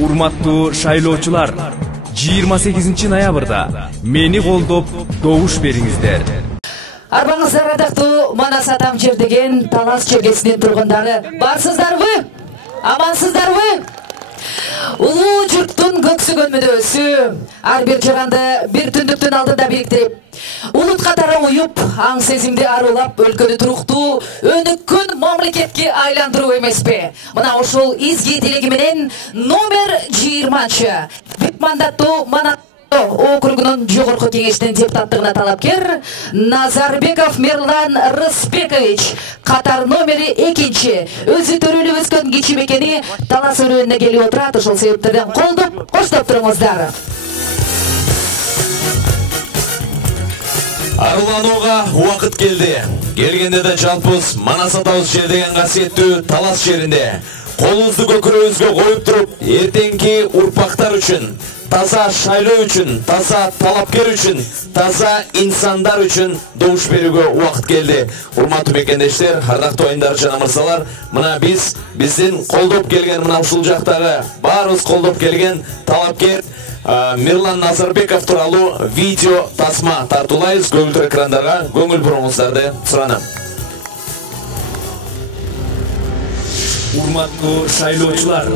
Урматтуу шайлоочулар, 28 ноябрда мени колдоп добуш бериңиздер. Арбаңыздар ардактуу Манас Атам жер деген Талас чергесинин тургундары, барсыздарбы? Амансыздарбы? Улуу журттун көксүгөн мүнөзү ар бир жаранды бир түндүктүн алдында бириктирип, улут катары уюп, аң сезимди арулап, өлкөнү туруктуу, өнүккөн мамлекетке айландыруу эмеспи? Мына ошол изги тилеги менен номер 20-чы бүт мандаттуу Манас округунун жогорку кеңешинин депутаттыгына талапкер Назарбеков Мирлан Рыспекович катар номери 2-чи өзү төрөлүп өскөн кичи мекени Талас өрөөнүнө келип отурат. Ошол себептерден колдоп, коштоп туруңуздар. Аруланууга убакыт келди. Келгенде да жалпыбыз Манас атабыз жер деген касиеттүү Талас жеринде колубузду көкүрөбүзгө коюп туруп, эртеңки урпактар үчүн, таза шайлоо үчүн, таза талапкер үчүн, таза инсандар үчүн добуш берүүгө убакыт келди. Урматтуу мекендештер, ардактуу айымдар жана мырзалар, мына биздин колдоп келген, мына ушул жактагы баарыбыз колдоп келген талапкер Мирлан Назарбеков тууралуу видео тасма тартуулайбыз. Көгүлтүр экрандарга көңүл буруңуздарды суранам. Урматтуу шайлоочулар,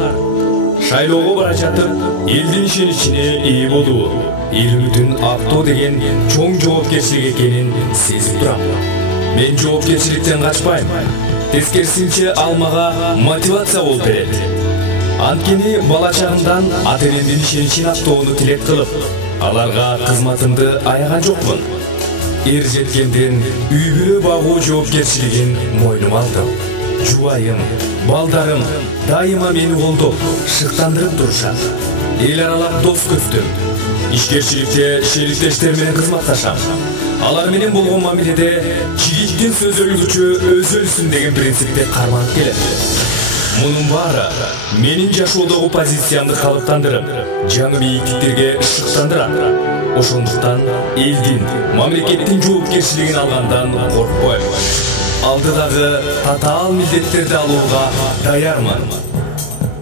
шайлоого бара жатып, элдин ишеничине ээ болуу, эл үмүтүн актоо деген чоң жоопкерчилик экенин сезип турам. Мен жоопкерчиликтен качпайм. Тескерисинче ал мага мотивация болуп берет. Анткени бала чагымдан ата-энемдин ишеничин актоону тилек кылып, аларга кызматымды аяган жокмун. Эр жеткенден үй бүлө багуу жоопкерчилигин мойнума алдым. Жубайым, балдарым дайыма мени колдоп, шыктандырып турушат. Эл аралап дос көптүм. Ишкерчиликте шериктештер менен кызматташам. Алар менен болгон мамиледе чигиттин сөз өлгүчү өзү өлсүн деген принципти карманып келет. Мунун баары менин жашоодогу позициямды калыптандырып, жаңы бийиктиктерге шыктандырат. Ошондуктан элдин, мамлекеттин жоопкерчилигин алгандан коркпойм. Алдыдагы татаал милдеттерди алууга даярмын.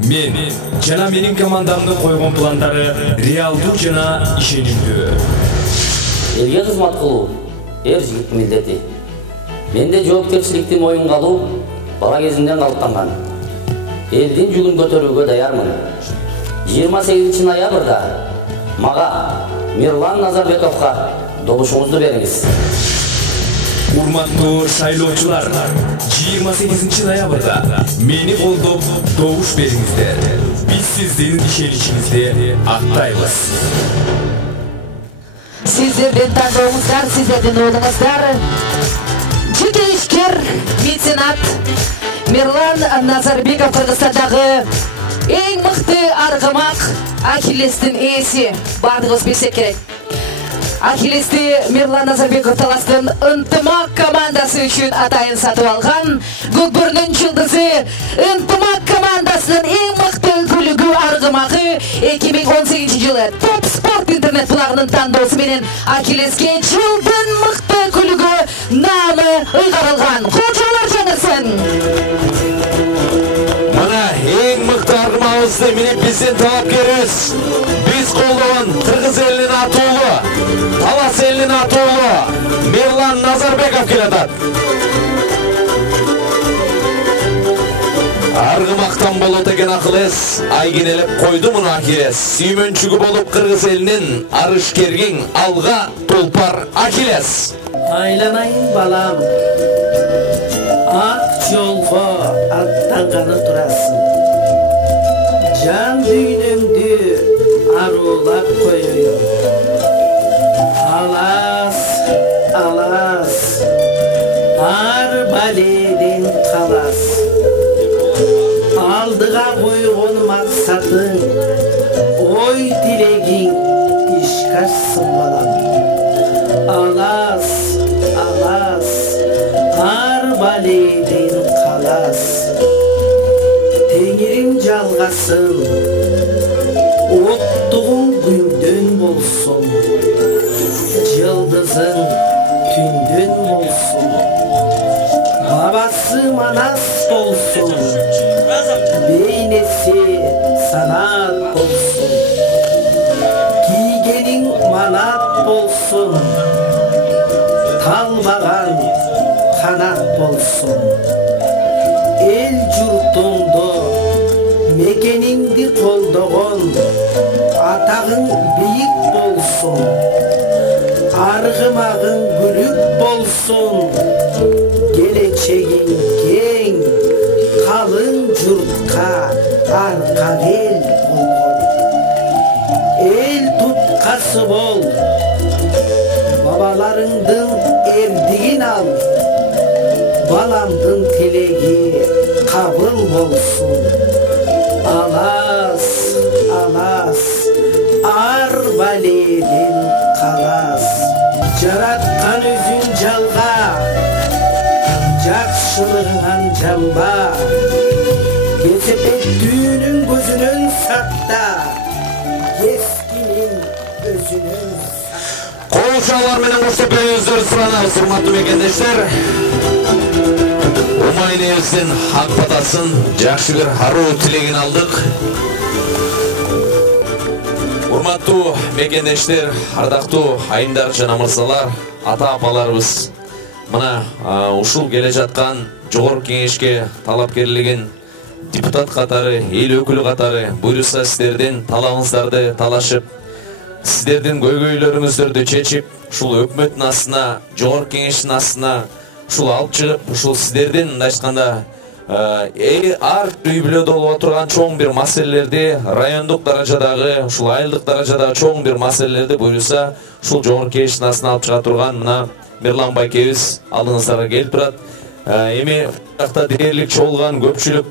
Мен жана менин командамдын койгон пландары реалдуу жана ишенимдүү. Элге кызмат кылуу эр жигиттин милдети. Менде жоопкерчиликти моюнга алуу бала кезимден калыптанган. Элдин жүгүн көтөрүүгө даярмын. 28 ноябрда мага Мирлан Назарбековго добушуңузду бериңиз. Урматтуу шайлоочулар, 28 ноябрда мени колдоп добуш бериңиздер. Биз сиздин ишеничиңизди актайбыз. Сиздердин тандооңуздар, сиздердин оолуңуздар, жеке ишкер, меценат Мирлан Назарбеков Кыргызстандагы эң мыкты аргымак Ахиллестин ээси, бардыгыбыз билсек керек. Ахиллести Мирлан Назарбеков Таластын ынтымак командасы үчүн атайын сатып алган. Көкбөрүнүн жылдызы ынтымак командасынын эң мыкты күлүгү аргымагы 2018 жылы Топ Спорт интернет булагынын тандоосу менен Ахиллеске жылдын мыкты күлүгү наамы ыйгарылган. Кожолор жаңырсын. Мына эң мыкты аргымагыбызды минип биздин талапкерибиз, биз колдогон Кыргыз элинин атуулу, Талас элинин атуулу Мирлан Назарбеков келатат. Аргымактан болот экен акыл эс, айгинелеп койду муну Ахиллес. Сүймөнчүгү болуп Кыргыз элинин арышкергиң алга тулпар Ахиллес. Айланайын балам, ак жолго аттанганы турасың. Жан дүйнөңдү арулап коеюн. Алас, алас, ар баледен калас. Алдыга койгон максатың, ой тилегиң ишке ашсын балам. Алас, алас, ар баледен калас. Теңирим жалгасын, оттугуң күндөн болсун. Жылдызың түндөн болсун. Бабасы Манас болсун. Бейнеси sanat bolsun. Giygenin manat bolsun. Talmagan kanat bolsun. El jurtungda mekeningdi koldogon atagın beyik bolsun. Argımağın gülük bolsun. Geleceğin keng kalın jurtka arka el bolgon. El tutkası bol. Babalarыңдың erdigin al. Balamdың tilegi kabul bolsun. Alas, alas, ar baleden kalas. Jaratkan özün jalga, jakşılığın jamba. Kesepet düğünün gözünün sakta, keskinin özünün Kol çalar менен koştepeňizdir sıranabыз, урматтуу мекендештер. Умайын элибиздин ак батасын, жакшы бир аруу тилегин алдык. Урматтуу мекендештер, ардактуу айымдар жана мырзалар, ата-апаларыбыз. Мына ушул келе жаткан жогорку кеңешке талапкерлигин депутат катары, эл өкүлү катары буйруса сиздердин талабыңыздарды талашып, сиздердин көйгөйлөрүңүздөрдү чечип, ушул өкмөттүн астына, жогорку кеңештин астына ушул алып чыгып, ушул сиздердин мындай айтканда ар үй бүлөдө болуп турган чоң бир маселелерди, райондук даражадагы, ушул айылдык даражадагы чоң бир маселелерди буйруса, ушул жогорку кеңештин астына алып чыга турган мына Мирлан байкебиз алдыңыздарга келип турат. Эми жакта дээрлик чогулган көпчүлүк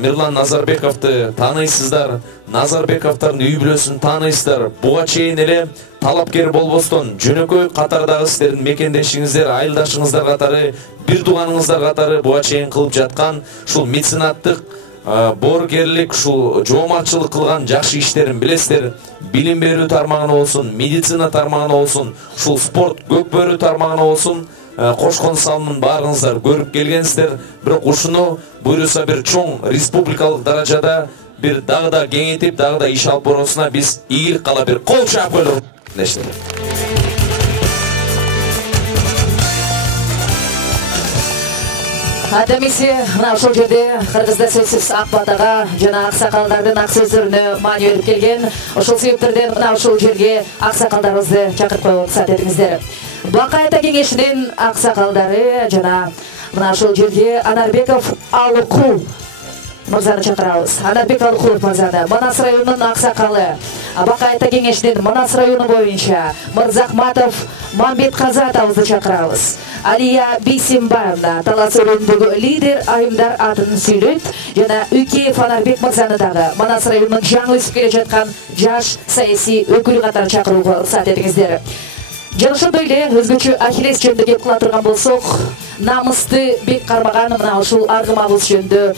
Мирлан Назарбековду тааныйсыздар, Назарбековдун үй бүлөсүн тааныйсыздар. Буга чейин эле талапкер болбостон жөнөкөй катардагы сиздердин мекендешиңиздер, айылдашыңыздар катары, бир тууганыңыздар катары буга чейин кылып жаткан ушул меценаттык, боорукерлик, ушул жооматчылык кылган жакшы иштерин билесиздер. Билим берүү тармагында болсун, медицина тармагында болсун, ушул спорт көк бөрү тармагында болсун, кошкон салымын баарыңыздар көрүп келгенсиздер. Бирок ушуну буйруса бир чоң республикалык даражада бир дагы да кеңейтип, дагы да иш алып баруусуна биз ийгилик кала бир кол чаап коелук. Адамиси мына ошол жерде кыргызда сөзсүз ак батага жана аксакалдардын ак сөздөрүнө маани берип келген. Ошол себептерден мына ушул жерге аксакалдарыбызды чакырып коюп уруксат этиңиздер. Бакайта кеңешинин аксакалдары жана мына ушул жерге Анарбеков Алыку мырзаны чакырабыз. Анарбек Алыкулов мырзаны, Манас районунун аксакалы, Бакайта кеңешинин Манас району боюнча Мырзахматов Мамбетказы атабызды чакырабыз. Алия Бейсембаевна Талас районундагы лидер айымдар атын сүйлөйт жана Үкеев Анарбек мырзаны дагы Манас районунун жаңы өсүп келе жаткан жаш саясий өкүлү катары чакырууга уруксат этиңиздер. Жана ошондой эле өзгөчө Ахиллес жөнүндө кеп кыла турган болсок, намысты бек кармаган мына ушул аргымабыз жөнүндө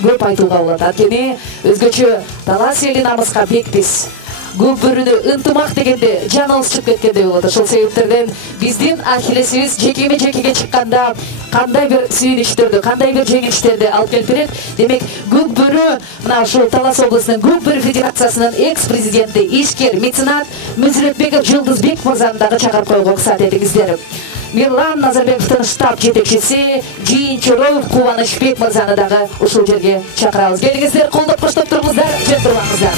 көп айтууга болот. Анткени өзгөчө Талас эли намыска бекпиз. Көп бөрүнө ынтымак дегенде жаныбыз чыгып кеткендей болот. Ошол себептерден биздин Ахиллесибиз жекеме-жекеге чыкканда кандай бир сүйүнүчтөрдү, кандай бир жеңилиштерди алып келип берет. Демек, Көк бөрү мына ушул Талас облусунун Көк бөрү федерациясынын экс-президенти, ишкер, меценат Мүзүрөтбеков Жылдызбек мырзаны дагы чакырып коюуга уруксат этиңиздер. Мирлан Назарбековдун штаб жетекчиси Жийинчороев Кубанычбек мырзаны дагы ушул жерге чакырабыз. Келиңиздер, колдоп коштоп туруңуздар, жөн турбаңыздар.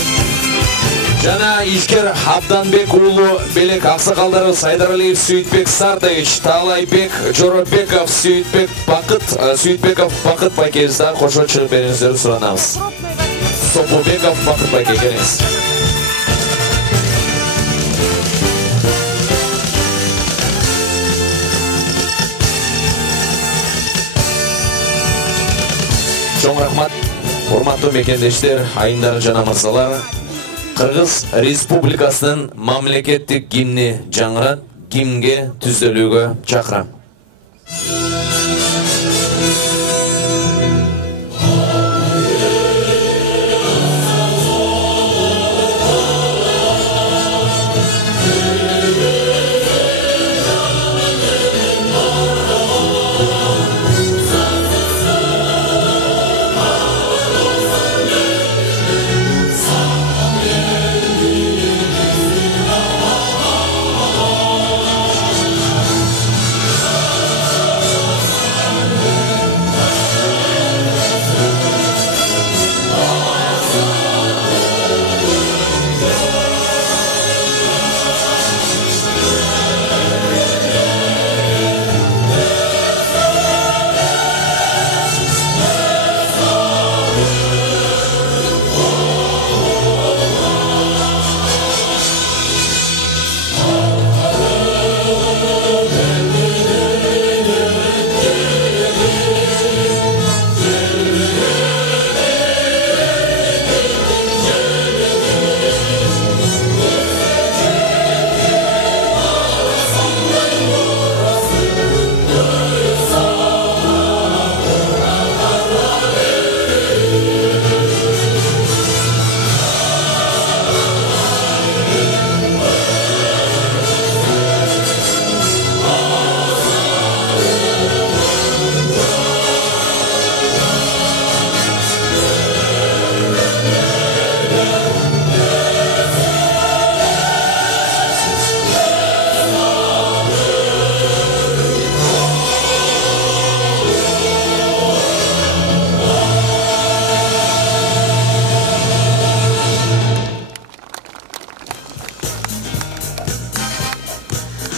Жана ишкер Абданбек уулу белек аксакалдарыбыз Айдаралиев Сүйүтбек Сартович, Таалайбек Жоробеков Сүйүтбеков Бакыт байкебиз дагы кошо чыгып бериңиздерди суранабыз. Сопубеков Бакыт байке, келиңиз. Чоң рахмат, урматтуу мекендештер, айымдар жана мырзалар. Кыргыз Республикасынын мамлекеттик гимни жаңырат, гимнге түзөлүүгө чакырам.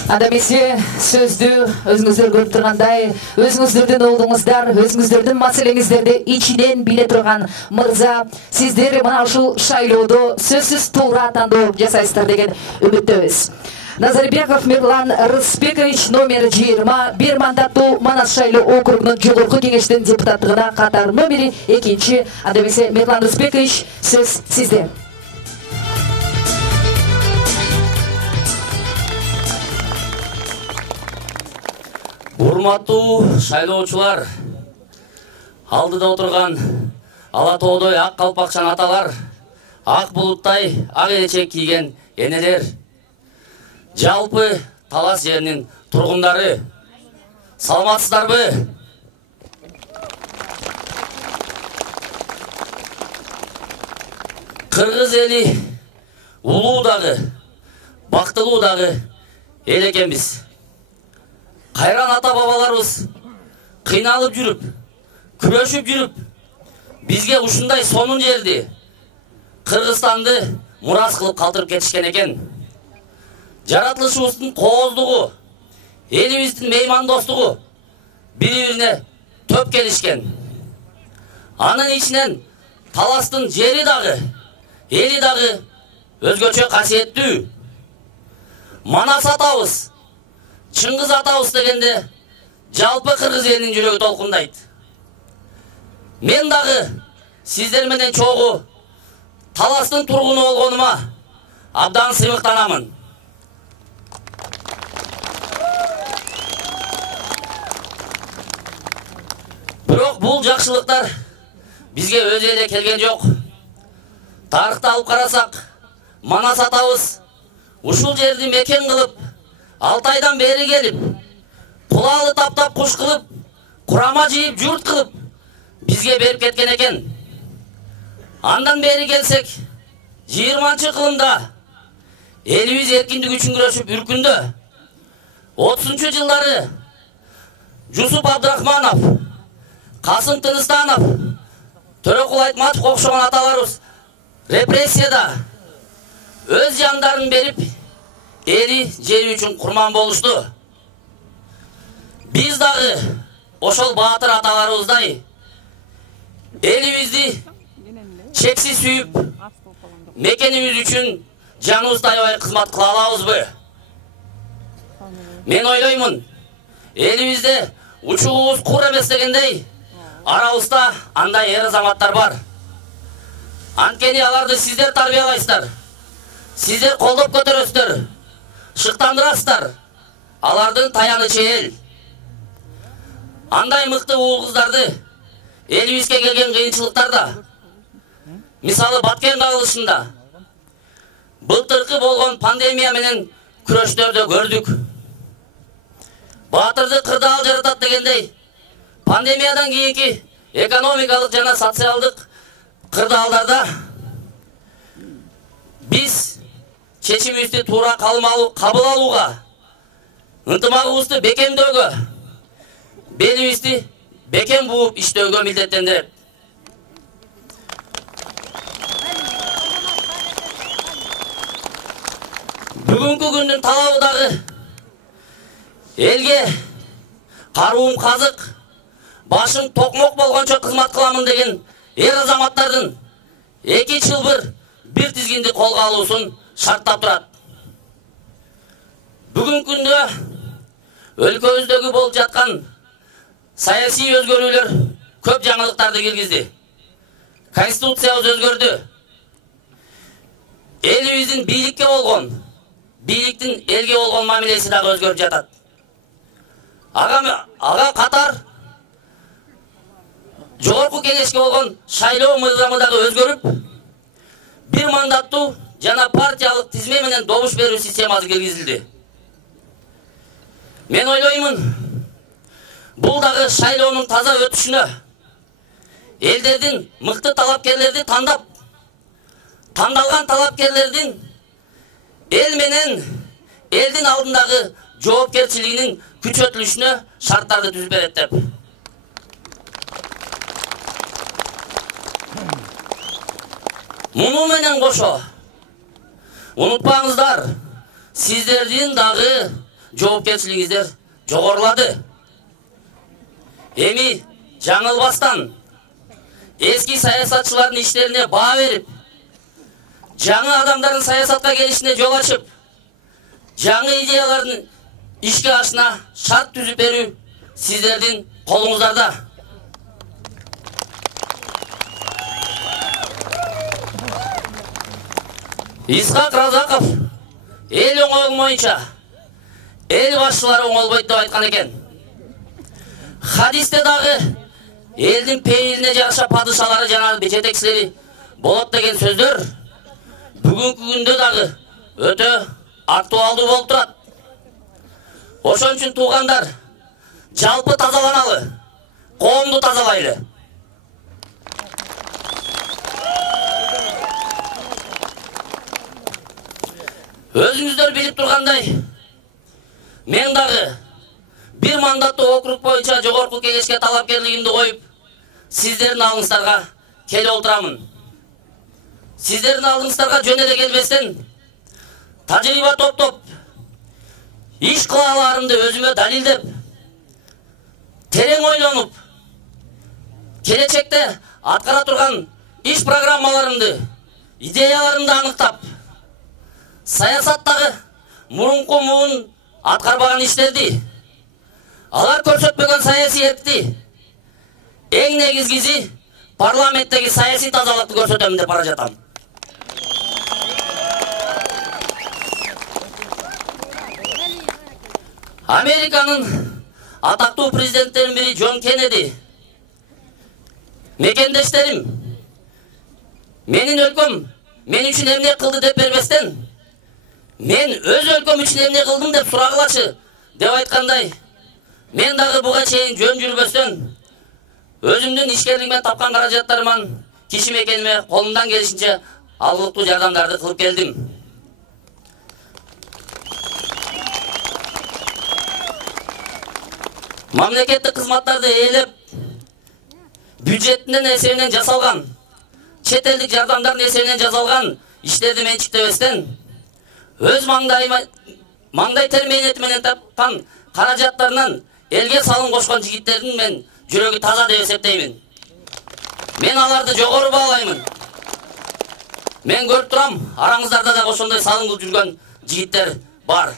Анда эмесе сөздү өзүңүздөр көрүп тургандай, өзүңүздөрдүн оолуңуздар, өзүңүздөрдүн маселеңиздерди ичинен биле турган мырза, сиздер мына ушул шайлоодо сөзсүз туура тандоо жасайсыздар деген үмүттөбүз. Назарбеков Мирлан Рысбекович номер 20 бир мандаттуу Манас шайлоо округунун жогорку кеңештин депутаттыгына катар номери 2. Анда эмесе Мирлан Рысбекович, сөз сизде. Урматтуу шайлоочулар, алдыда отурган ала тоодой ак калпакчан аталар, ак булуттай ак элечек кийген энелер, жалпы Талас жеринин тургундары, саламатсыздарбы? Кыргыз эли улуу дагы, бактылуу дагы эл экенбиз. Кайран ата бабаларыбыз кыйналып жүрүп, күрөшүп жүрүп, бизге ушундай сонун жерди, Кыргызстанды мурас кылып калтырып кетишкен экен. Жаратылышыбыздын кооздугу, элибиздин меймандостугу бири-бирине төп келишкен. Анын ичинен Таластын жери дагы, эли дагы өзгөчө касиеттүү. Манас атабыз, Чыңгыз атабыз дегенде жалпы кыргыз элинин жүрөгү толкундайт. Мен дагы сиздер менен чогуу Таластын тургуну болгонума абдан сыймыктанамын. Бирок бул жакшылыктар бизге өзү эле келген жок. Тарыхты алып карасак, Манас атабыз ушул жерди мекен кылып, 6 айдан бери келип, кулалы таптап куш кылып, курама жыйып журт кылып, бизге берип кеткен экен. Андан бери келсек, 20-кылымда элибиз эркиндик үчүн күрөшүп үркүндө, 30-жылдары Жусуп Абдрахманов, Касым Тыныстанов, Төрөкул Айтматов окшогон аталарыбыз репрессияда өз жандарын берип, эли жери үчүн курман болушту. Биз дагы ошол баатыр аталарыбыздай элибизди чексиз сүйүп, мекенибиз үчүн жаныбызды аябай кызмат кыла алабызбы? Мен ойлоймун, элибизде учугубуз кур эмес дегендей, арабызда андай эр азаматтар бар. Анткени аларды сиздер тарбиялайсыздар, сиздер колдоп көтөрөсүздөр, шыктандырасыздар. Алардын таянычы эл. Андай мыкты уул кыздарды элибизге келген кыйынчылыктарда, мисалы Баткен кагылышында, былтыркы болгон пандемия менен күрөштөрдө көрдүк. Баатырды кырдаал жаратат дегендей, пандемиядан кийинки экономикалык жана социалдык кырдаалдарда биз чечимибизди туура кабыл алууга, ынтымагыбызды бекемдөөгө, белибизди бекем бууп иштөөгө милдеттендирет. Бүгүнкү күндүн талабы дагы элге каруум казык, башым токмок болгончо кызмат кыламын деген эр азаматтардын 2 чылбыр бир тизгинди колго алуусун шарттап турат. Бүгүнкү күндө өлкөбүздөгү болуп жаткан саясий өзгөрүүлөр көп жаңылыктарды киргизди. Конституциябыз өзгөрдү. Элибиздин бийликке болгон, бийликтин элге болгон мамилеси дагы өзгөрүп жатат. Ага катар жогорку кеңешке болгон шайлоо мыйзамы дагы өзгөрүп, бир мандаттуу жана партиялык тизме менен добуш берүү системасы киргизилди. Мен ойлоймун, бул дагы шайлоонун таза өтүшүнө, элдердин мыкты талапкерлерди тандап, тандалган талапкерлердин эл менен элдин алдындагы жоопкерчилигинин күчөтүлүшүнө шарттарды түзүп берет деп. Муну менен кошо, унутпаңыздар, сиздердин дагы жоопкерчилигиңиздер жогорулады. Эми жаңылбастан эски саясатчылардын иштерине баа берип, жаңы адамдардын саясатка келишине жол ачып, жаңы идеялардын ишке ашына шарт түзүп берүү сиздердин колуңуздарда. Исхак Разаков эл оңолмойынча эл башчылары оңолбойт деп айткан экен. Хадисте дагы элдин пейилине жараша падышалары жана жетекчилери болот деген сөздөр бүгүнкү күндө дагы өтө актуалдуу болуп турат. Ошон үчүн туугандар, жалпы тазаланалы, коомду тазалайлы. Өзүңүздөр билип тургандай, мен дагы бир мандаттуу округ боюнча жогорку кеңешке талапкерлигимди коюп, сиздердин алдыңыздарга келип отурамын. Сиздердин алдыңыздарга жөн эле келбестен, тажрыйба топтоп, иш кылааларымды өзүмө далилдеп, терең ойлонуп, келечекте аткара турган иш программаларымды, идеяларымды аныктап, саясаттагы мурунку муун аткарбаган иштерди, алар көрсөтпөгөн саясий эркти, эң негизгиси парламенттеги саясий тазалыкты көрсөтөмүн деп бара жатам. Американын атактуу президенттеринин бири Джон Кеннеди, мекендештерим, менин өлкөм мен үчүн эмне кылды деп бербестен, мен өз өлкөм үчүн эмне кылдым деп сурагылачы деп айткандай, мен дагы буга чейин жөн жүрбөстөн, өзүмдүн ишкерлигимен тапкан каражаттарыман киши мекениме колумдан келишинче алгылыктуу жардамдарды кылып келдим. Мамлекеттик кызматтарды ээлеп, бюджеттин эсебинен жасалган, чет элдик жардамдардын эсебинен жасалган иштерди менчиктебестен, өз маңдай тер мээнети менен тапкан каражаттарынан элге салым кошкон жигиттердин мен жүрөгү таза деп эсептеймин. Мен аларды жогору баалаймын. Мен көрүп турам, араңыздарда да ошондой салым кылып жүргөн жигиттер бар.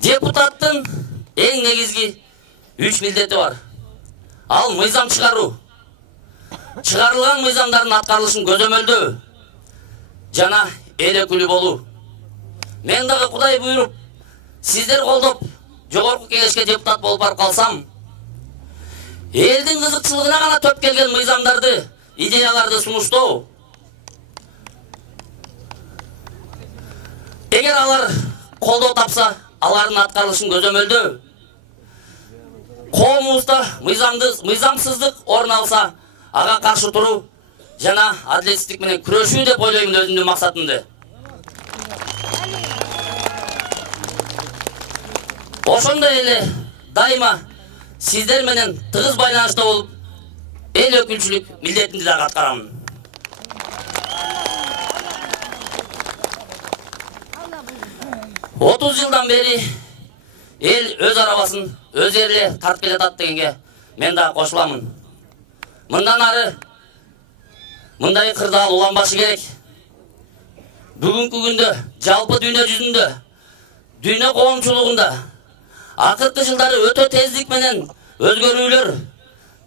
Депутаттын эң негизги 3 милдети бар. Ал мыйзам чыгаруу, чыгарылган мыйзамдардын аткарылышын көзөмөлдөө жана эл өкүлү болуу. Мен дагы Кудай буйруп, сиздер колдоп, жогорку кеңешке депутат болуп барып калсам, элдин кызыкчылыгына гана төп келген мыйзамдарды, идеяларды сунуштоо. Эгер алар колдоо тапса, алардын аткарылышын көзөмөлдөө. Коомубузда мыйзамсыздык орун алса, ага каршы туруу жана адилетсиздик менен күрөшүү деп ойлоймун өзүмдүн максатымды. Ошондой эле дайыма сиздер менен тыгыз байланышта болуп, эл өкүлчүлүк милдетимди дагы аткарамын. Отуз жылдан бери эл өз арабасын өзү эле тартып келатат дегенге мен дагы кошуламын. Мындан ары мындай кырдаал уланбашы керек. Бүгүнкү күндө жалпы дүйнө жүзүндө, дүйнө коомчулугунда акыркы жылдары өтө тездик менен өзгөрүүлөр,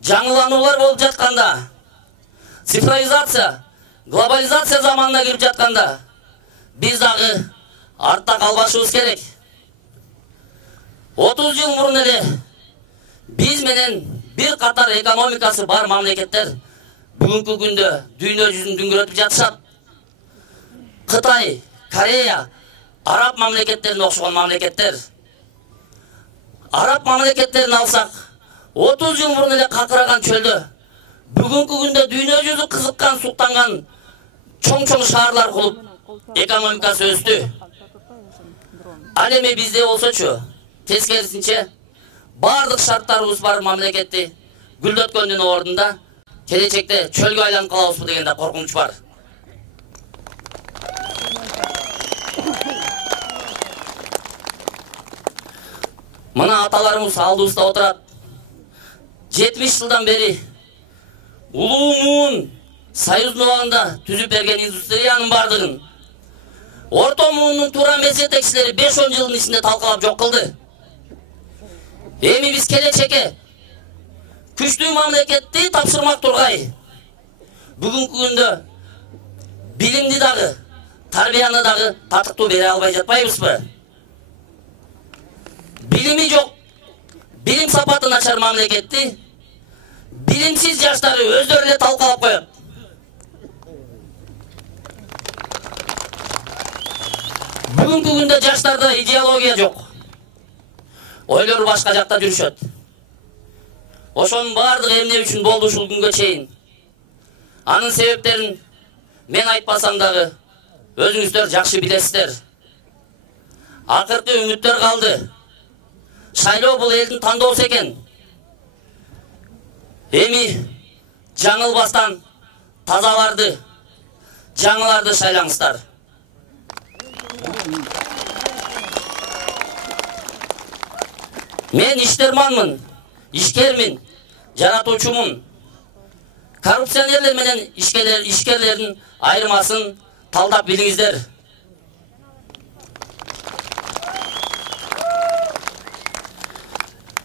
жаңылануулар болуп жатканда, цифровизация, глобализация заманына кирип жатканда, биз дагы артта калбашыбыз керек. 30 жыл мурун эле биз менен бир катар экономикасы бар мамлекеттер бүгүнкү күндө дүйнө жүзүн дүңгүрөтүп жатышат. Кытай, Корея, араб мамлекеттерине окшогон мамлекеттер. Араб мамлекеттерин алсак, 30 жыл мурун эле какыраган чөлдө бүгүнкү күндө дүйнө жүзү кызыккан, суктанган чоң-чоң шаарлар кылып, экономикасы өстү. Ал эми бизде болсочу, тескерисинче, бардык шарттарыбыз бар мамлекетти гүлдөткөндүн ордунда келечекте чөлгө айланып калабызбы дегенде коркунуч бар. Мына аталарымыз алдыбызда отурат. 70 жылдан бери улуу муун союздун убагында түзүп берген индустриянын бардыгын орто муунун туура эмес жетекчилери 5-10 жылдын ичинде талкалап жок кылды. Эми биз келечекке күчтүү мамлекетти тапшырмак тургай. Бүгүнкү күндө билимди дагы, тарбияны дагы татыктуу бере албай жатпайбызбы? Билими жок, билим сапаты начар мамлекетти билимсиз жаштары өздөрү эле талкалап коет. Бүгүнкү күндө жаштарда идеология жок. Ойлору башка жакта жүрүшөт. Ошонун бардыгы эмне үчүн болду ушул күнгө чейин? Анын себептерин мен айтпасам дагы өзүңүздөр жакшы билесиздер. Акыркы үмүттөр калды. Шайлоо бул элдин тандоосу экен. Эми жаңылбастан тазаларды, жаңыларды шайлаңыздар. Мен иштерманмын, ишкермин, жаратуучумун. Коррупционерлер менен ишкерлердин айырмасын талдап билиңиздер.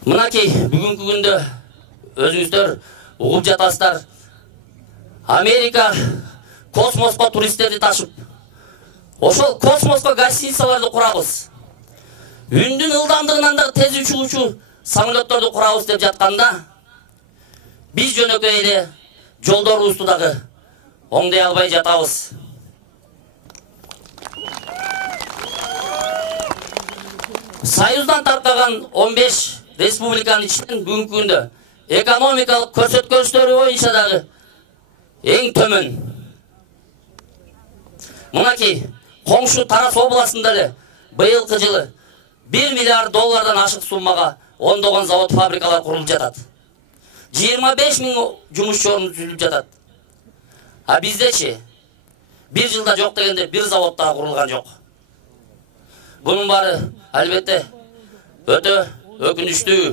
Мынакей бүгүнкү күндө өзүңүздөр угуп жатасыздар. Америка космоско туристтерди ташып, ошол космоско гостиницаларды курабыз. Үндүн ылдамдыгынан да тез учуучу самолетторду курабыз деп жатканда, биз жөнөкөй эле жолдорубузду дагы оңдой албай жатабыз. Союздан таркаган 15 республиканын ичинен бүгүнкү күндө экономикалык көрсөткүчтөрү боюнча дагы эң төмөн. Мынакей коңшу Тарас областында эле быйылкы жылы 1 миллиард доллардан ашык суммага ондогон завод фабрикалар курулуп жатат. 25 000 жумушчу орун түзүлүп жатат. А биздечи 1 жылда жок дегенде бир завод да курулган жок. Бунун баары албетте өтө өкүнүчтүү.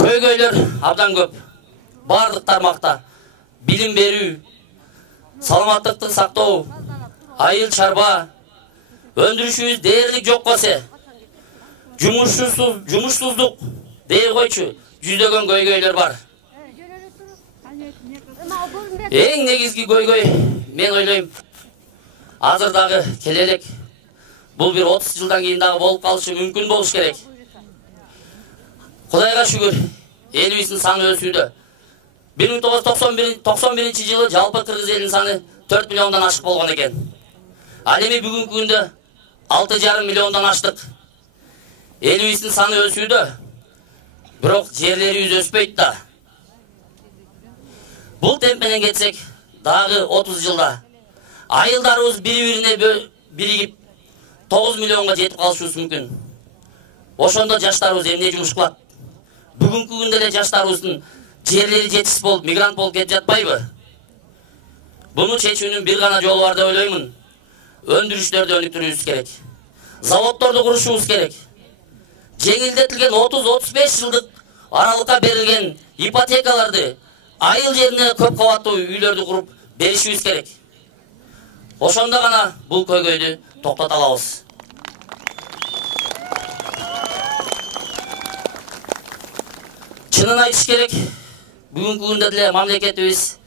Көйгөйлөр абдан көп. Бардык тармакта билим берүү, саламаттыкты сактоо, айыл чарба, өндүрүшүбүз дээрлик жок болсо, жумушсуздук дей койчу жүздөгөн көйгөйлөр бар. Эң негизги көйгөй, мен ойлойм, азыр дагы келе элек. Бул бир 30 жылдан кийин дагы болуп калышы мүмкүн болуш керек. Кудайга шүгүр, элибиздин саны өсүүдө. 1991 жылы жалпы кыргыз элинин саны 4 миллиондон ашык болгон экен. Ал эми бүгүнкү күндө 6,5 миллиондон аштык. Элибиздин саны өсүүдө, бирок жерлерибиз өспөйт да. Бул темп менен кетсек, дагы 30 жылда айылдарыбыз бири-бирине биригип 9 миллионго жетип калышыбыз мүмкүн. Ошондо жаштарыбыз эмне жумуш кылат? Бүгүнкү күндө эле жаштарыбыздын жерлери жетишсиз болуп, мигрант болуп кетип жатпайбы? Буну чечүүнүн бир гана жолу бар деп ойлоймун. Өндүрүштөрдү өнүктүрүүбүз керек. Заводдорду курушубуз керек. Жеңилдетилген 30-35 жылдык аралыкка берилген ипотекаларды айыл жерине көп кабаттуу үйлөрдү куруп беришибиз керек. Ошондо гана бул көйгөйдү токтото алабыз. Чынын айтыш керек, бүгүнкү күндө деле мамлекетибиз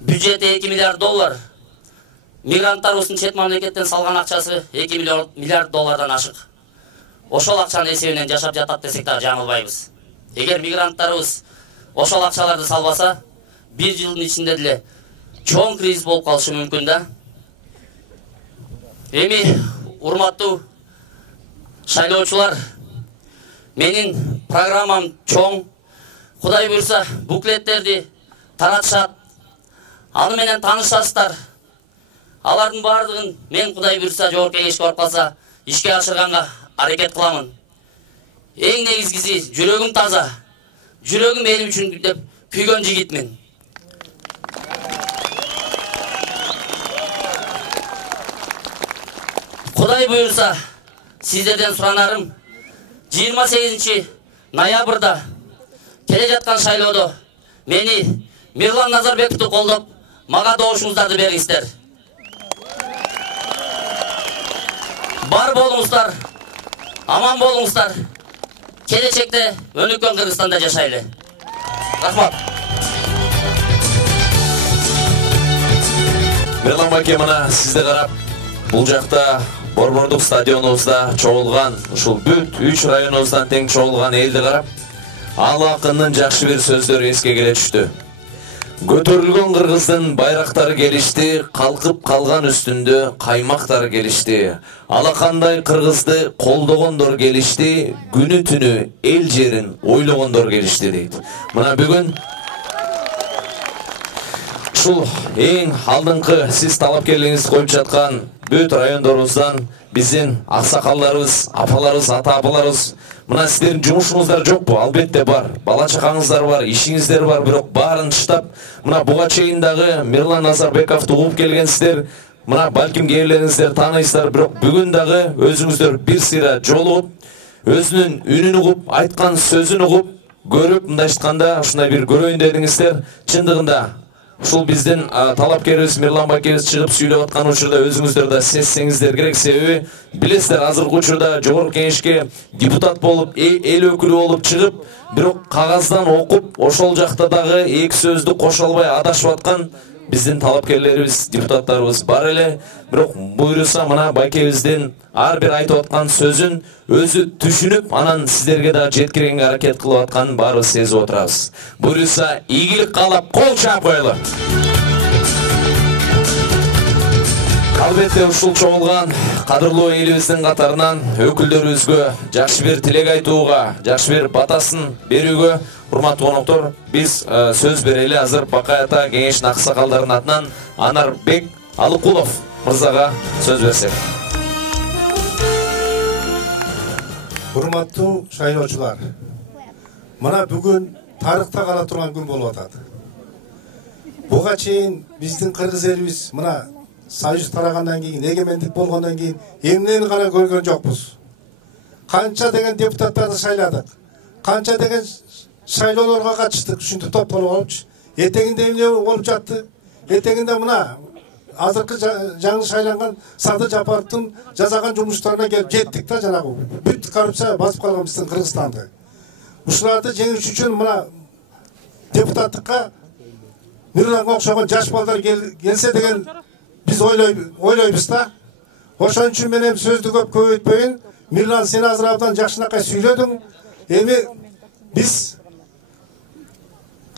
бюджети 2 миллиард доллар. Мигранттарыбыздын чет мамлекеттен салган акчасы 2 миллиард доллардан ашык. Ошол акчанын эсебинен жашап жатат десек да жаңылбайбыз. Эгер мигранттарыбыз ошол акчаларды салбаса, 1 жылдын ичинде деле чоң кризис болуп калышы мүмкүн да. Эми урматтуу шайлоочулар, менин программам чоң. Кудай буйрса, буклеттерди таратышат. Аны менен таанышасыздар. Алардын бардыгын мен Кудай буйрса жогорку кеңешке барып калса, ишке ашырганга аракет кыламын. Эң негизгиси жүрөгүм таза. Жүрөгүм элим үчүн деп күйгөн жигитмин. Кудай буйрса, сиздерден суранарым 28 ноябрда келе жаткан шайлоодо мени Мирлан Назарбековду колдоп, мага добушуңуздарды бериңиздер. Бар болуңуздар, аман болуңуздар. Келечекте өнүккөн Кыргызстанда жашайлы. Рахмат. Мирлан байке, мына сизди карап, бул жакта Борбордук стадионубузда чогулган, ушул бүт 3 районубуздан тең чогулган элди карап, ал акындын жакшы бир сөздөрү эске келе түштү. Көтөрүлгөн кыргыздын байрактары келишти, калкып калган үстүндө каймактары келишти. Алакандай кыргызды колдогондор келишти, күнү түнү эл жерин ойлогондор келишти дейт. Мына бүгүн ушул эң алдыңкы сиз талапкерлигиңизди коюп жаткан бүт райондорубуздан биздин аксакалдарыбыз, апаларыбыз, ата-апаларыбыз, мына сиздердин жумушуңуздар жокпу? Албетте бар. Бала чакаңыздар бар, ишиңиздер бар, бирок баарын таштап, мына буга чейин дагы Мирлан Назарбековду угуп келгенсиздер. Мына балким кээрлериңиздер тааныйсыздар, бирок бүгүн дагы өзүңүздөр бир сыйра жолугуп, өзүнүн үнүн угуп, айткан сөзүн угуп, көрүп, мындай айтканда ушундай бир көрөйүн дедиңиздер. Чындыгында ушул биздин талапкерибиз Мирлан байкебиз чыгып сүйлөп аткан учурда өзүңүздөр да сезсеңиздер керек. Себеби билесиздер, азыркы учурда жогорку кеңешке депутат болуп, эл өкүлү болуп чыгып, бирок кагаздан окуп, ошол жакта дагы эки сөздү кошо албай адашып аткан биздин талапкерлерибиз, депутаттарыбыз бар эле. Бирок буйруса мына байкебиздин ар бир айтып аткан сөзүн өзү түшүнүп, анан сиздерге да жеткиргенге аракет кылып атканын баарыбыз сезип отурабыз. Буйруса ийгилик каалап кол чаап коелу. Албетте ушул чогулган кадырлуу элибиздин катарынан өкүлдөрүбүзгө жакшы бир тилек айтууга, жакшы бир батасын берүүгө, урматтуу коноктор, биз сөз берели. Азыр Бакай ата кеңештин аксакалдарынын атынан Анарбек Алыкулов мырзага сөз берсек. Урматтуу шайлоочулар, мына бүгүн тарыхта кала турган күн болуп атат. Буга чейин биздин кыргыз элибиз мына союз тарагандан кийин, эгемендик болгондон кийин эмнени гана көргөн жокпуз. Канча деген депутаттарды шайладык, канча деген шайлоолорго катыштык, ушинтип топтолуп алыпчы. Этегинде эмне болуп жатты? Этегинде мына азыркы жаңы шайланган Сады Жапаровдун жасаган жумуштарына келип жеттик да, жанагы бүт коррупция басып калган биздин Кыргызстанды. Ушуларды жеңиш үчүн мына депутаттыкка Мирланга окшогон жаш балдар келсе деген биз ойлойбуз да. Ошон үчүн мен сөздү көп көбөйтпөйүн. Мирлан, сен азыр абдан жакшынакай сүйлөдүң. Эми биз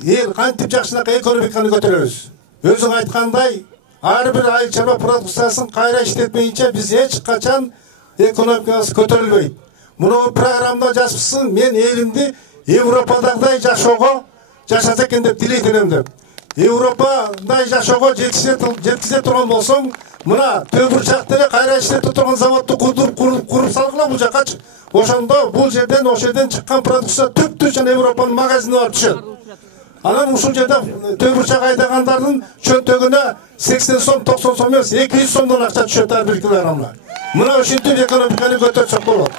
эл кантип жакшынакай экономиканы көтөрөбүз? Өзүң айткандай, ар бир айыл чарба продукциясын кайра иштетмейинче биз эч качан экономикабыз көтөрүлбөйт. Муну программада жазыпсың, мен элимди Европадагыдай жашаса экен деп тилейт деп. Европадай жашоого жеткизе турган болсоң, мына Төбүрчакта эле кайра иштетип турган заводду куруп салгыла бул жакачы. Ошондо бул жерден, ошол жерден чыккан продукция түптү жана Европанын магазинине барып түшөт. Анан ушул жерде Төбүрчак айдагандардын чөнтөгүнө 80 сом, 90 сом эмес, 200 сомдон акча түшөт ар бир килограммга. Мына ушинтип экономиканы көтөрсөк болот.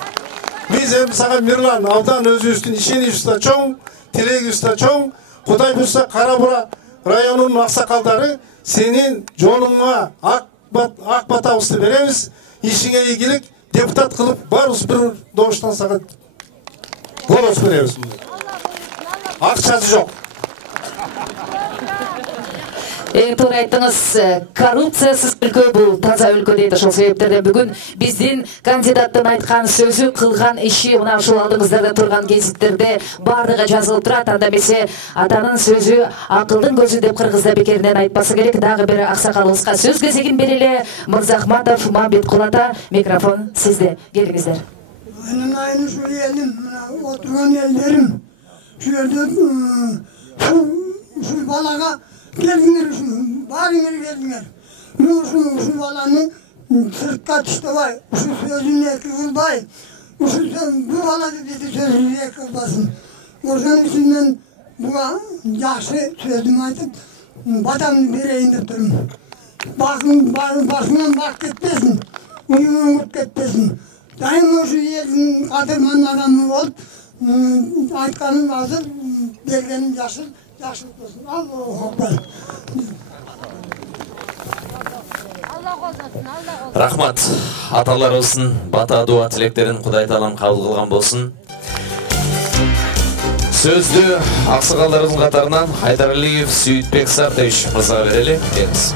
Биз эми сага Мирлан абдан өзүбүздүн ишеничибиз да чоң, тилегибиз да чоң. Кудай буйрса Кара Бура районунун аксакалдары сенин жолуңа ак батабызды беребиз. Ишиңе ийгилик, депутат кылып барыбыз бир добуштан сага голос беребиз. Акчасы жок. Туура айттыңыз, коррупциясыз өлкө бул таза өлкө дейт. Ошол себептерден бүгүн биздин кандидаттын айткан сөзү, кылган иши мына ушул алдыңыздарда турган гезиттерде бардыгы жазылып турат. Анда эмесе атанын сөзү акылдын көзү деп кыргызда бекеринен айтпасы керек. Дагы бир аксакалыбызга сөз кезегин берели. Мырзахматов Мамбеткул ата, микрофон сизде. Келиңиздер. Айнын ушул элдин мына отурган элдерим, ушул жерде ушул балага келдиңер, баарыңар келдиңер. Мен ушул баланы сыртка таштабай, ушул сөзүн эки кылбай, ушул бул бала биздин сөзүн эки кылбасын. Ошон үчүн мен буга жакшы сөзүм айтып, батамды берейин деп турмун. Башыңан бак кетпесин. ұйымыңып кетпесін. Дайым осы елдің қадірман адамы болып, айтқаным азыр, бергенім жақсылық болсын. Аллаху акбар. Рахмат. Аталарыбыздын бата дуа тилектерин Кудай Таалам кабыл кылган болсун. Сөздү аксакалдарыбыздын катарынан Хайдаралиев Сүйүтбек Сартович мырзага берели. Келиңиз.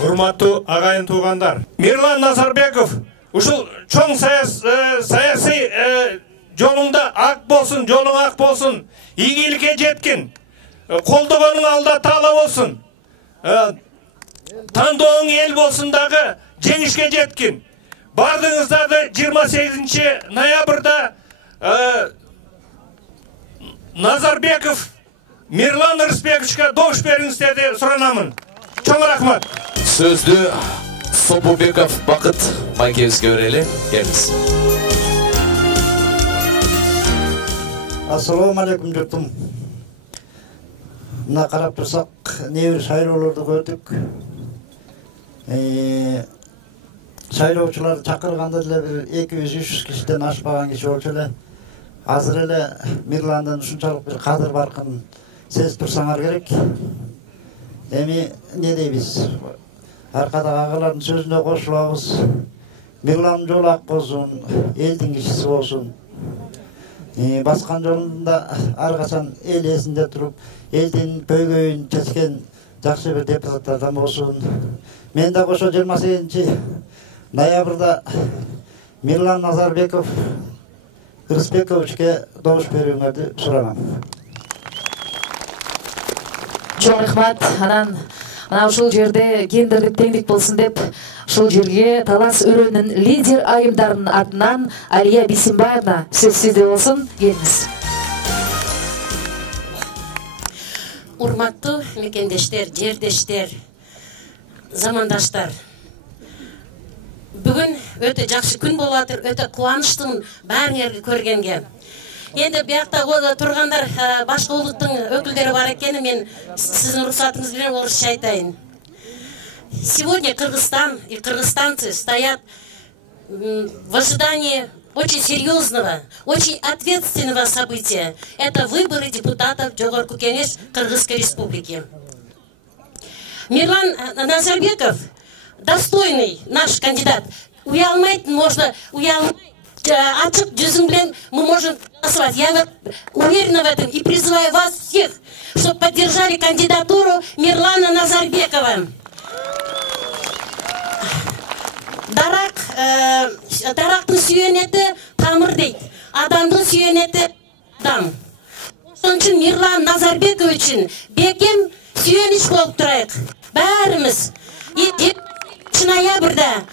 Урматтуу агайын туугандар, Мирлан Назарбеков ушул чоң саясий жолуңда ак болсун, жолуң ак болсун, ийгиликке жеткин, колдогонуң алда таала болсун, тандооң эл болсун дагы жеңишке жеткин. Бардыңыздарды 28 ноябрда Назарбеков Мирлан Рысбековичке добуш бериңиздерди суранамын. Чоң рахмат. Сөздү Сопубеков Бакыт Майкебизге берели. Келиңиз. Ассаламу алейкум жұртым. Мына қарап тұрсақ, небір шайлауларды көрдік. Шайлаушыларды шақырғанда бір 200-300 кишиден ашпаған киши болчу эле. Азыр эле Мирландан ушунчалык бир кадыр баркын сезип турсаңар керек. Эми не дейбиз? Аркадагы агалардын сөзүнө кошулабыз. Мирлан жолу ак болсун, элдин кишиси болсун. Баскан жолунда ар качан эл эсинде туруп, элдин көйгөйүн чечкен жакшы бир депутаттардан болсун. Мен да кошо 28 ноябрда Мирлан Назарбеков Рысбековичке добуш берүүңөрдү суранам. Чоң рахмат. Анан ушул жерде гендерлик теңдик болсун деп, ушул жерге Талас өрөөнүн лидер айымдарынын атынан Алия Бисимбаевна сөз сизде болсун. Келиңиз. Урматтуу мекендештер, жердештер, замандаштар. Бүгүн өтө жакшы күн болуп атыр, өтө кубанычтымын баарыңарды көргенге. Енді биякта тургандар башка улуттун өкүлдөрү бар экени мен сиздин уруксатыңыз менен орусча айтайын. Сегодня Кыргызстан и кыргызстанцы стоят в ожидании очень серьезного, очень ответственного события. Это выборы депутатов Жогорку Кеңеш Кыргызской Республики. Мирлан Назарбеков достойный наш кандидат. Уялмайтын можно, ачык жүзүң менен мы можем голосовать. Я уверена в этом и призываю вас всех, чтобы поддержали кандидатуру Мирлана Назарбекова. Дарактын сүйөнети тамыр дейт, адамдын сүйөнети адам. Ошон үчүн Мирлан Назарбековичин бекем сүйөныч болуп турайык баарыбыз. 2 ноябрда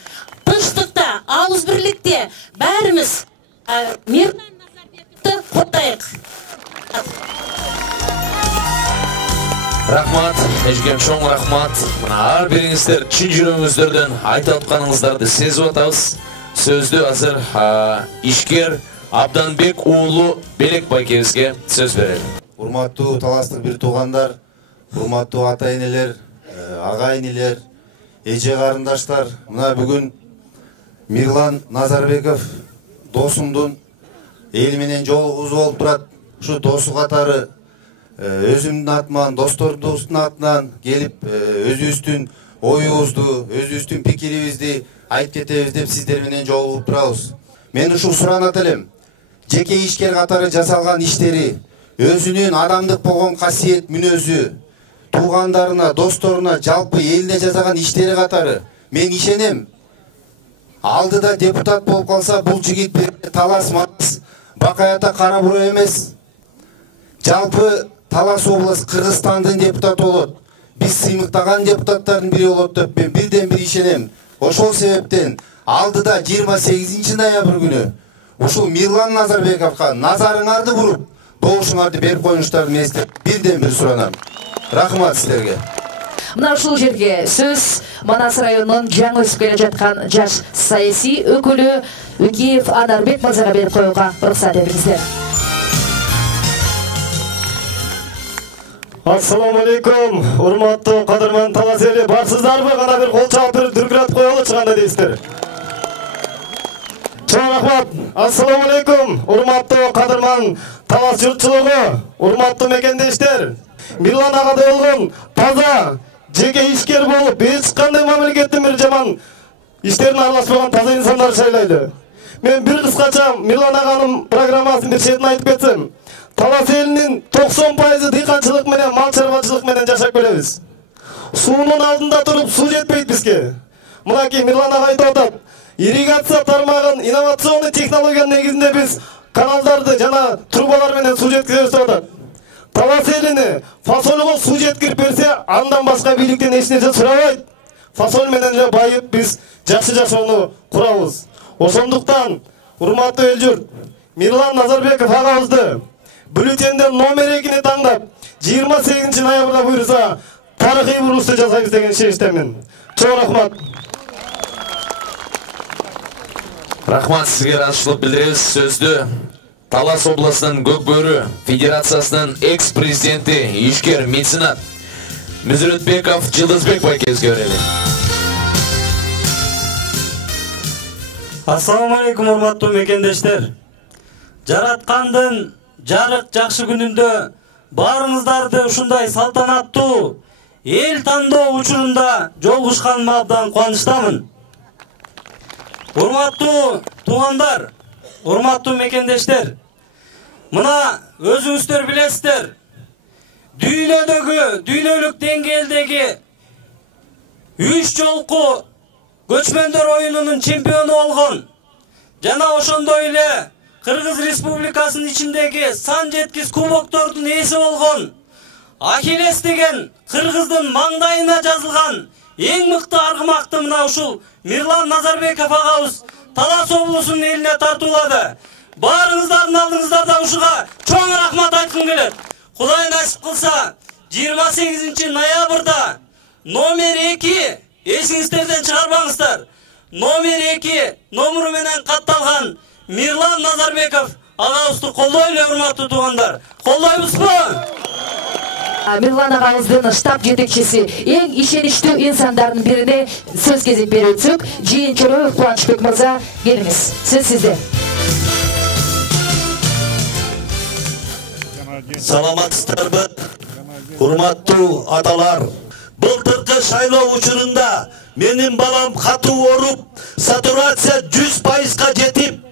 тынчтыкта, ауыз бирликте баарыбыз Мирлан Назарбековду коттайык. Рахмат, эжген чоң рахмат. Мына ар бириңиздер чын жүрөгүңүздөрдөн айтып атканыңыздарды сезип атабыз. Сөздү азыр ишкер Абданбек уулу Белек байкебизге сөз берели. Урматтуу таластык бир туугандар, урматтуу ата-энелер, агайынелер, эже карындаштар, мына бүгүн Мирлан Назарбеков досумдун эл менен жолугубуз болуп турат. Ушу досу катары өзүмдүн атыман, досторубуздун атынан келип өзүбүздүн оюбузду, өзүбүздүн пикирибизди айтып кетебиз деп сиздер менен жолугуп турабыз. Мен ушул суранат элем. Жеке ишкер катары жасалган иштери, өзүнүн адамдык болгон касиет мүнөзү, туугандарына, досторуна, жалпы элине жасаган иштери катары мен ишенем. Алдыда депутат болуп калса, бул жигит Талас Манас Бакаята кара буруу эмес. Жалпы Талас облас Кыргызстандын депутаты болот. Биз сыймыктаган депутаттардын бири болот деп мен бирден бир ишенем. Ошол себептен алдыда 28 ноябрь күнү ушул Мирлан Назарбековго назарыңарды буруп, добушуңарды берип коюңуштарды мен бирден бир суранам. Рахмат силерге. Мына ушул жерге сөз Манас районунун жаңы өсүп келе жаткан жаш саясий өкүлү Үкеев Анарбек мырзага берип коюуга уруксат этиңиздер. Assalamu алейкум, урматтуу кадырман талас эли, барсыздарбы? Кана бир кол чалып бир дүркүрөт коелучу кандай дейсиздер? Чоң рахмат. Assalamu алейкум, урматтуу кадырман талас журтчулугу, урматтуу мекендештер. Мирлан агада болгон таза, жеке ишкер болуп, эч кандай мамлекеттин бир жаман иштерине аралашпаган таза инсандар шайлайды. Мен бир кыскача Мирлан аганын программасын бир четин айтып кетсем, Талас элинин 90% дыйканчылык менен, мал чарбачылык менен жашап келебиз. Суунун алдында туруп суу жетпейт бизге. Мынакей Мирлан ага айтып атат. Ирригация тармагын инновационный технологиянын негизинде биз каналдарды жана трубалар менен суу жеткизебиз деп атат. Талас элине фасолго суу жеткирип берсе, андан башка бийликтен эч нерсе сурабайт. Фасол менен эле байып биз жакшы жашоону курабыз. Ошондуктан, урматтуу эл журт, Мирлан Назарбеков агабызды бюллетенден номер 2-ни таңдап, 28 ноябрда буйрса, тарыхый бурулушту жасайбыз деген шештемин. Чоң рахмат. Рахмат, сизге ыраазычылык билдиребиз. Сөздү Талас областынын Көкбөрү Федерациясынын экс-президенти, ишкер меценат Мүзүрөтбеков Жылдызбек байкебизге берели. Ассаламу алейкум, урматтуу мекендештер. Жараткандын жарык жакшы күнүндө баарыңыздарды ушундай салтанаттуу эл тандоо учурунда жолугушканыма абдан кубанычтамын. Урматтуу туугандар, урматтуу мекендештер, мына өзүңүздөр билесиздер, дүйнөлүк деңгээлдеги 3 жолку көчмөндөр оюнунун чемпиону болгон жана ошондой эле Кыргыз Республикасынын ичиндеги сан жеткис кубоктордун ээси болгон Ахиллес деген кыргыздын маңдайына жазылган эң мыкты аргымакты мына ушул Мирлан Назарбеков агабыз Талас облусунун элине тартуулады. Баарыңыздардын алдыңыздарда ушуга чоң рахмат айткым келет. Кудай насип кылса 28 ноябрда номер 2, эсиңиздерден чыгарбаңыздар, номер 2 номеру менен катталган Мирлан Назарбеков агабызды колдойлу, урматтуу туугандар. Колдойбузбу? Мирлан агабыздын штаб жетекчиси, эң ишеничтүү инсандардын бирине сөз кезип берүүчүк. Жийинчеров Кубанычбек мырза, келиңиз. Сөз сизде. Саламатсыздарбы, урматтуу аталар. Былтыркы шайлоо учурунда менин балам катуу ооруп, сатурация 100%га жетип,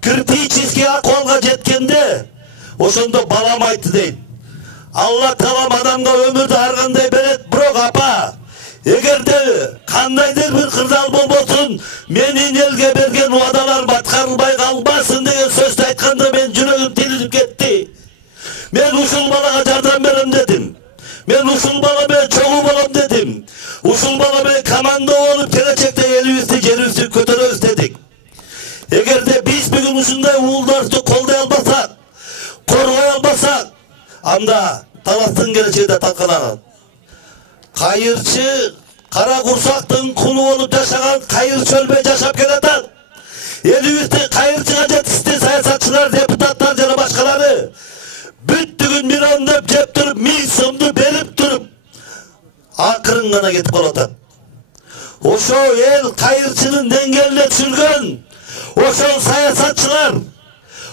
критический акыбалга жеткенде, ошондо балам айтты дейт. Алла таалам адамга өмүрдү ар кандай берет, бирок апа, эгерде кандайдыр бир кырдаал болбосун, менин элге берген убадаларым аткарылбай калбасын деген сөздү айтканда мен жүрөгүм тилинип кетти. Мен ушул балага жардам берем дедим. Мен ушул бала менен чогуу болом дедим. Ушул бала менен команда болуп келечекте элибизди, жерибизди көтөрөбүз дедик. Эгерде биз бүгүн ушундай уулдарды колдой албасак, коргой албасак, анда Таластын келечеги да талкаланат. Кайырчы кара курсактын кулу болуп жашаган кайырчы өлбөй жашап келатат. Элибизди кайырчыга жеткизди саясатчылар, депутаттар жана башкалары. Бүттүгүн миллион деп жеп туруп, 1000 сомду берип туруп, акырын гана кетип калат. Ошо эл кайырчынын деңгээлине түшүргөн, ошол саясатчылар,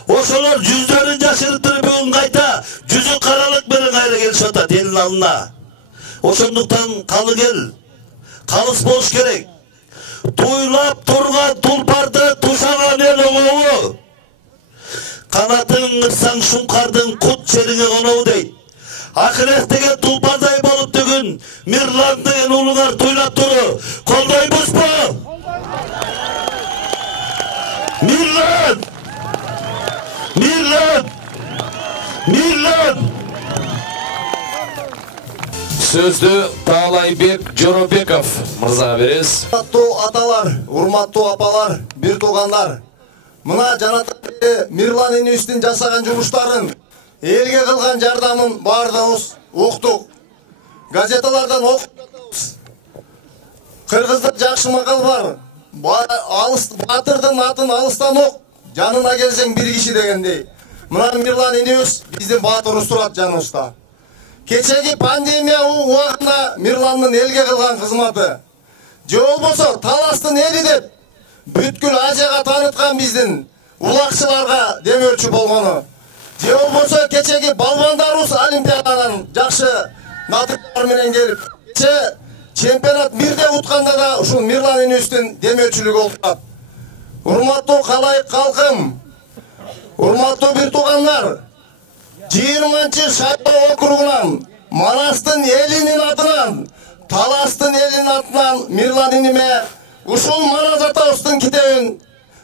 ошолор жүздөрүн жашырып туруп бүгүн кайта жүзү каралык менен кайра келишип атат элдин алдына. Ошондуктан калыс эл, калыс болуш керек. Туйлап турган тулпарды тушаган эл оңобу. Канатын ырсаң шуңкардын кут жериңе конобу дейт. Ахиллес деген тулпардай болуп түгүн Мирлан деген улуңар туйлап туру. Колдойбузбу? Мирлан! Мирлан! Мирлан! Сөздү Таалайбек Жоробеков мырзага беребиз. Урматтуу аталар, урматтуу апалар, бир туугандар. Мына жанатан Мирлан инибиздин жасаган жумуштарын, элге кылган жардамын баардыгыбыз уктук. Газеталардан окуп жатабыз. Кыргызда жакшы макал бар. Батырдын атын алыстан ок, жанына келсең бир киши дегендей. Мына Мирлан инибиз биздин баатырыбыз турат жаныбызда. кечеги пандемия убагында Мирландын элге кылган кызматы, же болбосо Таластын эли деп бүткүл Азияга таныткан биздин улакчыларга демөөрчү болгону, же болбосо кечеги балбандарыбыз олимпиаданын жакшы натыйжалар менен келип, кече чемпионат бирде утканда да ушул Мирлан инибиздин демөөрчүлүгү болуп. Урматтуу калайык калкым, урматтуу бир туугандар, 20-чы шайлоо округунан Манастын элинин атынан, Таластын элинин атынан Мирлан иниме ушул Манас атабыздын китебин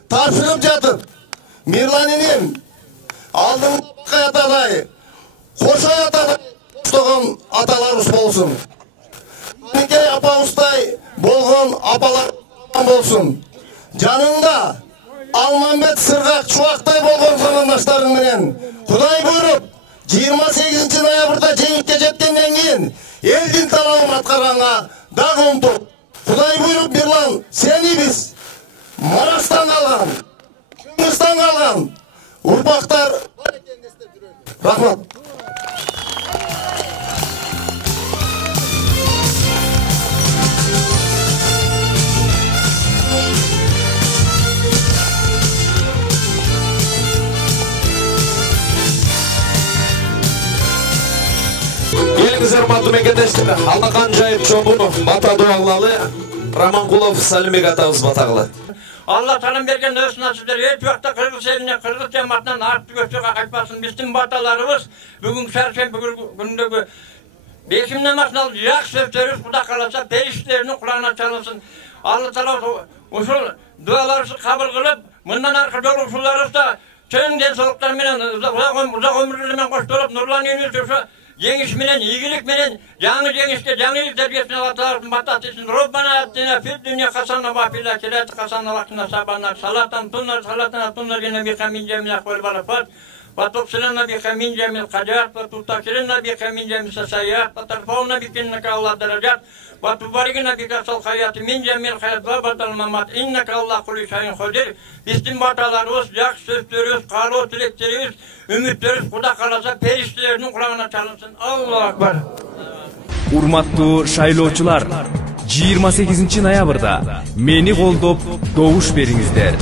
тапшырып жатып, Мирлан иним алдыңкы атадай, кошо атадай тоштогон аталарыбыз болсун. Никей апабыздай болгон апалар болсун. Жанында Алмамбет Сыргак Чубактай болгон замандаштарың менен Кудай буйруп 28 ноябрда жеңишке жеткенден кийин элдин талабын аткарганга дагы умтуп, Кудай буйруп Мирлан сени биз Манастан калган, Кыргызстан калган урпактар рахмат. Еліңіздер урматтуу мекендештер, Алақан жайып чоңу бата дуалалы Раманкулов Салимбек атабыз бата кылат. Allah tanım bergen öz nasipler hiç vakta Kırgız eline, Kırgız cemaatынан arttı göçüge kaçmasın. Bizim batalarımız bugün çarşamba günündeki beşim namazını alıp yak sözdörüz, kuda kalasa perişlerinin kulağına çalınsın. Allah Teala usul dualarımızı kabul kılıp, bundan arka doluşularız da tüm densoluklar menen, uzak ömürlerinden koşturup, nurlanıyınız şu Cengiz menen, iyilik menen, canı cengizke, canlılık derbiyesine vatalarının batasısın. Rabbana atina fid dünya hasanna wa fil ahireti hasanna wa qina azabannar. Salatan tunna lana bi min jamil ahwal balafat. Ve tufsilana bi min jamil qadat ve tutakirina bi min jamil sasayat ve tarfauna bi innaka Allah derajat ve tubarikina bi kasal hayat min jamil hayat ve batal mamat innaka Allah kulli şeyin qadir. Bizim batalarımız yak sözdörüz, qalu tilekteriz, ümitleriz, kuda kalasa perişlerinin kulağına çalınsın. Allahu ekber. Урматтуу шайлоочулар, 28 ноябрда мени колдоп добуш бериңиздер.